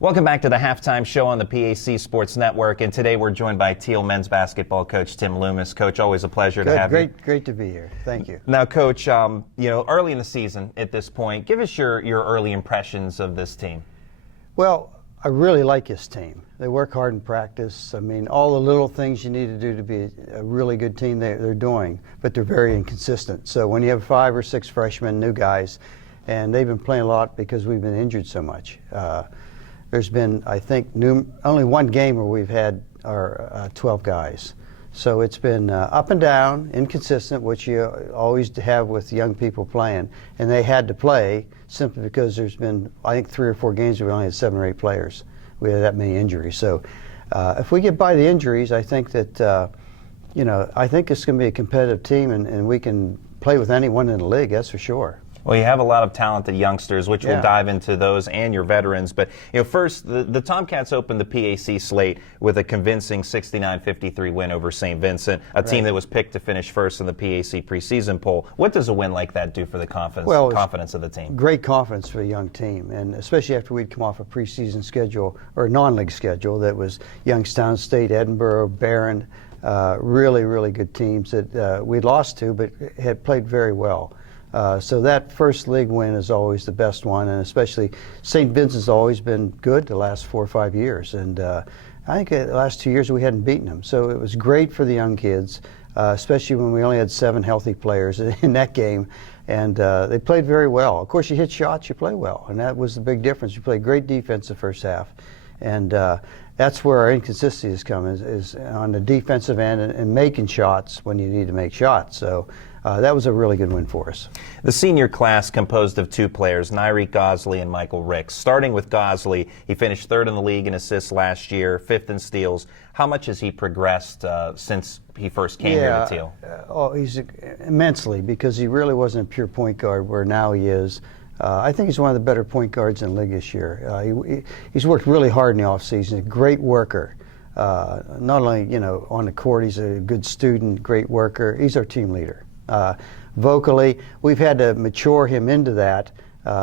Welcome back to the Halftime Show on the PAC Sports Network, and today we're joined by Thiel men's basketball coach Tim Loomis. Coach, always a pleasure to have you. Great to be here. Thank you. Now, Coach, early in the season at this point, give us your early impressions of this team. Well, I really like this team. They work hard in practice. I mean, all the little things you need to do to be a really good team, they're doing, but they're very inconsistent. So when you have 5 or 6 freshmen, new guys, and they've been playing a lot because we've been injured so much. There's been, I think, only one game where we've had our 12 guys. So it's been up and down, inconsistent, which you always have with young people playing. And they had to play simply because there's been, I think, 3 or 4 games where we only had 7 or 8 players. We had that many injuries. So if we get by the injuries, I think that, I think it's going to be a competitive team, and we can play with anyone in the league, that's for sure. Well, you have a lot of talented youngsters, which we'll dive into those and your veterans. But first, the Tomcats opened the PAC slate with a convincing 69-53 win over St. Vincent, a team that was picked to finish first in the PAC preseason poll. What does a win like that do for the confidence of the team? Great confidence for a young team, and especially after we'd come off a preseason schedule or a non-league schedule that was Youngstown State, Edinburgh, Barron, really good teams that we'd lost to, but had played very well. So that first league win is always the best one, and especially St. Vincent's always been good the last 4 or 5 years, and I think the last 2 years we hadn't beaten them. So it was great for the young kids, especially when we only had 7 healthy players in that game, and they played very well. Of course, you hit shots, you play well, and that was the big difference. You played great defense the first half, and that's where our inconsistency has come, is on the defensive end and making shots when you need to make shots. So that was a really good win for us. The senior class composed of 2 players, Nyreek Gosley and Michael Ricks. Starting with Gosley, he finished 3rd in the league in assists last year, 5th in steals. How much has he progressed since he first came here to Thiel? He's immensely, because he really wasn't a pure point guard where now he is. I think he's one of the better point guards in the league this year. He's worked really hard in the offseason, a great worker. Not only on the court, he's a good student, great worker. He's our team leader. Vocally, we've had to mature him into that.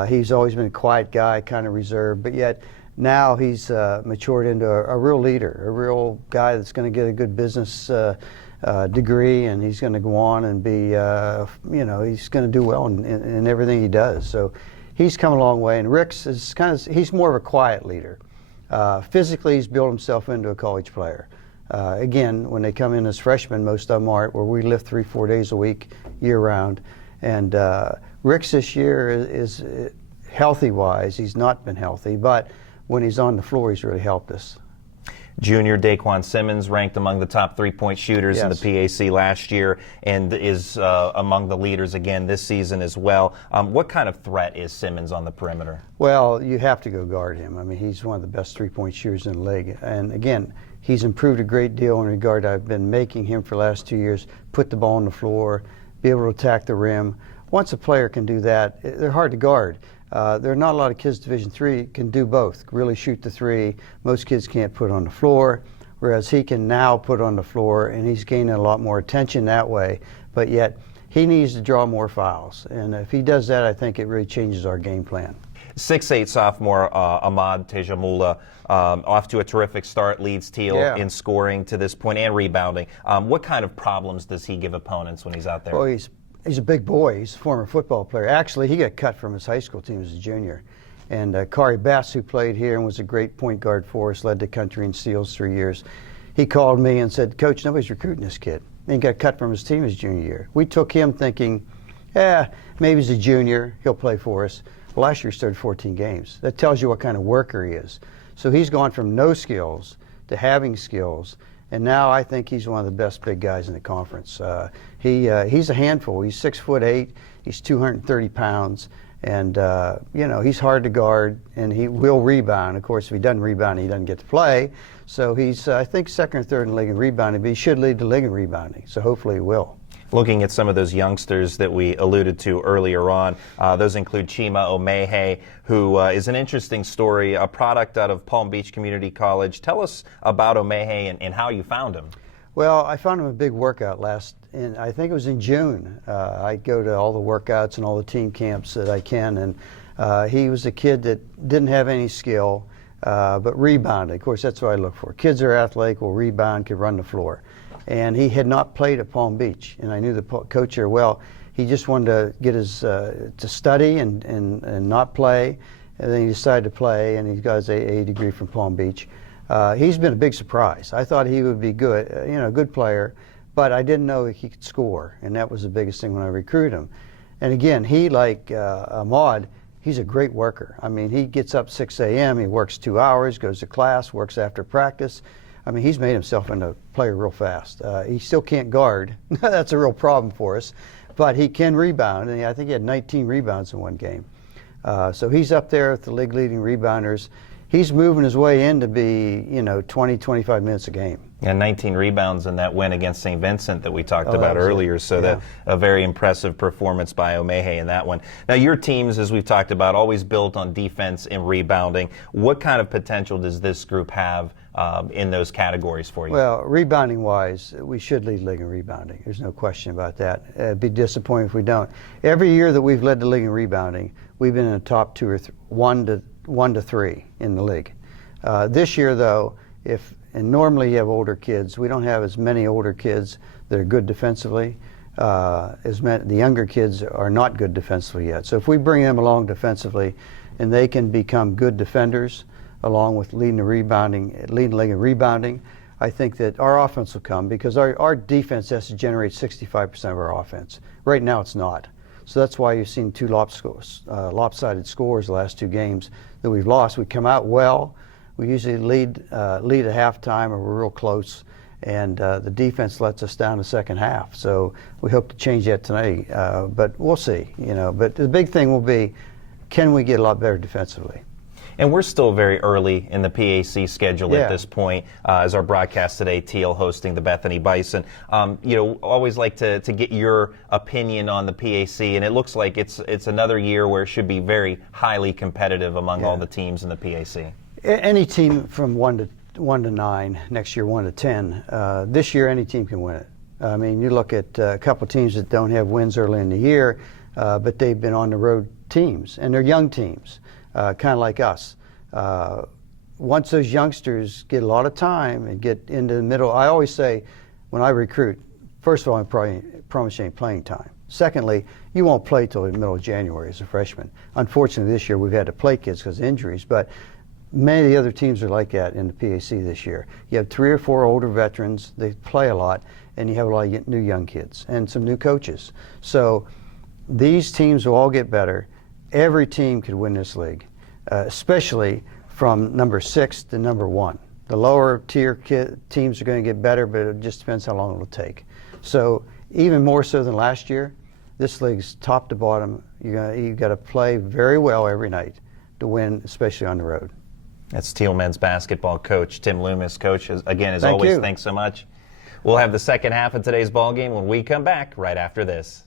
He's always been a quiet guy, kind of reserved, but yet now he's matured into a real leader, a real guy that's going to get a good business degree, and he's going to go on and be, he's going to do well in everything he does. So he's come a long way, and Ricks is he's more of a quiet leader. Physically, he's built himself into a college player. Again, when they come in as freshmen, most of them aren't, where we lift 3-4 days a week, year-round. And Ricks this year is healthy-wise. He's not been healthy, but when he's on the floor, he's really helped us. Junior Daquan Simmons ranked among the top 3-point shooters in the PAC last year, and is among the leaders again this season as well. What kind of threat is Simmons on the perimeter? Well, you have to go guard him. I mean, he's one of the best 3-point shooters in the league. And again, he's improved a great deal in regard. I've been making him for the last 2 years put the ball on the floor, be able to attack the rim. Once a player can do that, they're hard to guard. There are not a lot of kids Division III can do both, really shoot the 3. Most kids can't put it on the floor, whereas he can now put it on the floor, and he's gaining a lot more attention that way. But yet, he needs to draw more fouls. And if he does that, I think it really changes our game plan. 6'8" sophomore Ahmad Tejamula, off to a terrific start, leads Thiel in scoring to this point and rebounding. What kind of problems does he give opponents when he's out there? Well, he's a big boy. He's a former football player. Actually, he got cut from his high school team as a junior. And Kari Bass, who played here and was a great point guard for us, led the country in steals 3 years, he called me and said, "Coach, nobody's recruiting this kid." And he got cut from his team his junior year. We took him thinking, maybe he's a junior, he'll play for us. Well, last year he started 14 games. That tells you what kind of worker he is. So he's gone from no skills to having skills. And now I think he's one of the best big guys in the conference. He's a handful. He's 6'8". He's 230 pounds, and he's hard to guard, and he will rebound. Of course, if he doesn't rebound, he doesn't get to play. So he's, I think, 2nd or 3rd in the league in rebounding, but he should lead the league in rebounding. So hopefully he will. Looking at some of those youngsters that we alluded to earlier on, those include Chima Omehe, who is an interesting story, a product out of Palm Beach Community College. Tell us about Omehe and how you found him. Well, I found him a big workout I think it was in June. I go to all the workouts and all the team camps that I can, and he was a kid that didn't have any skill. but rebounding, of course, that's what I look for. Kids are athletic, will rebound, can run the floor. And he had not played at Palm Beach, and I knew the coach here well. He just wanted to get his to study and not play, and then he decided to play, and he got his AA degree from Palm Beach. He's been a big surprise. I thought he would be good, a good player, but I didn't know he could score, and that was the biggest thing when I recruited him. And again, he, like Ahmad, he's a great worker. I mean, he gets up 6 a.m., he works 2 hours, goes to class, works after practice. I mean, he's made himself into a player real fast. He still can't guard. That's a real problem for us. But he can rebound, and I think he had 19 rebounds in one game. So he's up there with the league leading rebounders. He's moving his way in to be, 20, 25 minutes a game. And 19 rebounds in that win against St. Vincent that we talked about earlier. So yeah. a very impressive performance by Omehe in that one. Now, your teams, as we've talked about, always built on defense and rebounding. What kind of potential does this group have in those categories for you? Well, rebounding-wise, we should lead the league in rebounding. There's no question about that. It'd be disappointing if we don't. Every year that we've led the league in rebounding, we've been in the top 2 or 1 to 3 in the league. This year, though, and normally you have older kids. We don't have as many older kids that are good defensively. The younger kids are not good defensively yet. So if we bring them along defensively, and they can become good defenders, along with leading the league in rebounding, I think that our offense will come, because our defense has to generate 65% of our offense. Right now, it's not. So that's why you've seen 2 lopsided scores the last 2 games that we've lost. We come out well. We usually lead at halftime, or we're real close, and the defense lets us down the second half. So we hope to change that tonight, but we'll see. But the big thing will be, can we get a lot better defensively? And we're still very early in the PAC schedule at this point. As our broadcast today, Thiel hosting the Bethany Bison. Always like to get your opinion on the PAC, and it looks like it's another year where it should be very highly competitive among all the teams in the PAC. Any team from 1 to 9, next year 1 to 10. This year, any team can win it. I mean, you look at a couple teams that don't have wins early in the year, but they've been on the road teams, and they're young teams, kind of like us. Once those youngsters get a lot of time and get into the middle, I always say, when I recruit, first of all, I promise you ain't playing time. Secondly, you won't play till the middle of January as a freshman. Unfortunately, this year we've had to play kids because of injuries, but many of the other teams are like that in the PAC this year. You have 3 or 4 older veterans, they play a lot, and you have a lot of new young kids and some new coaches. So these teams will all get better. Every team could win this league, especially from number 6 to number 1. The lower tier teams are going to get better, but it just depends how long it'll take. So even more so than last year, this league's top to bottom. You've got to play very well every night to win, especially on the road. That's Thiel men's basketball coach Tim Loomis. Coach, again, as always, thanks so much. We'll have the second half of today's ball game when we come back right after this.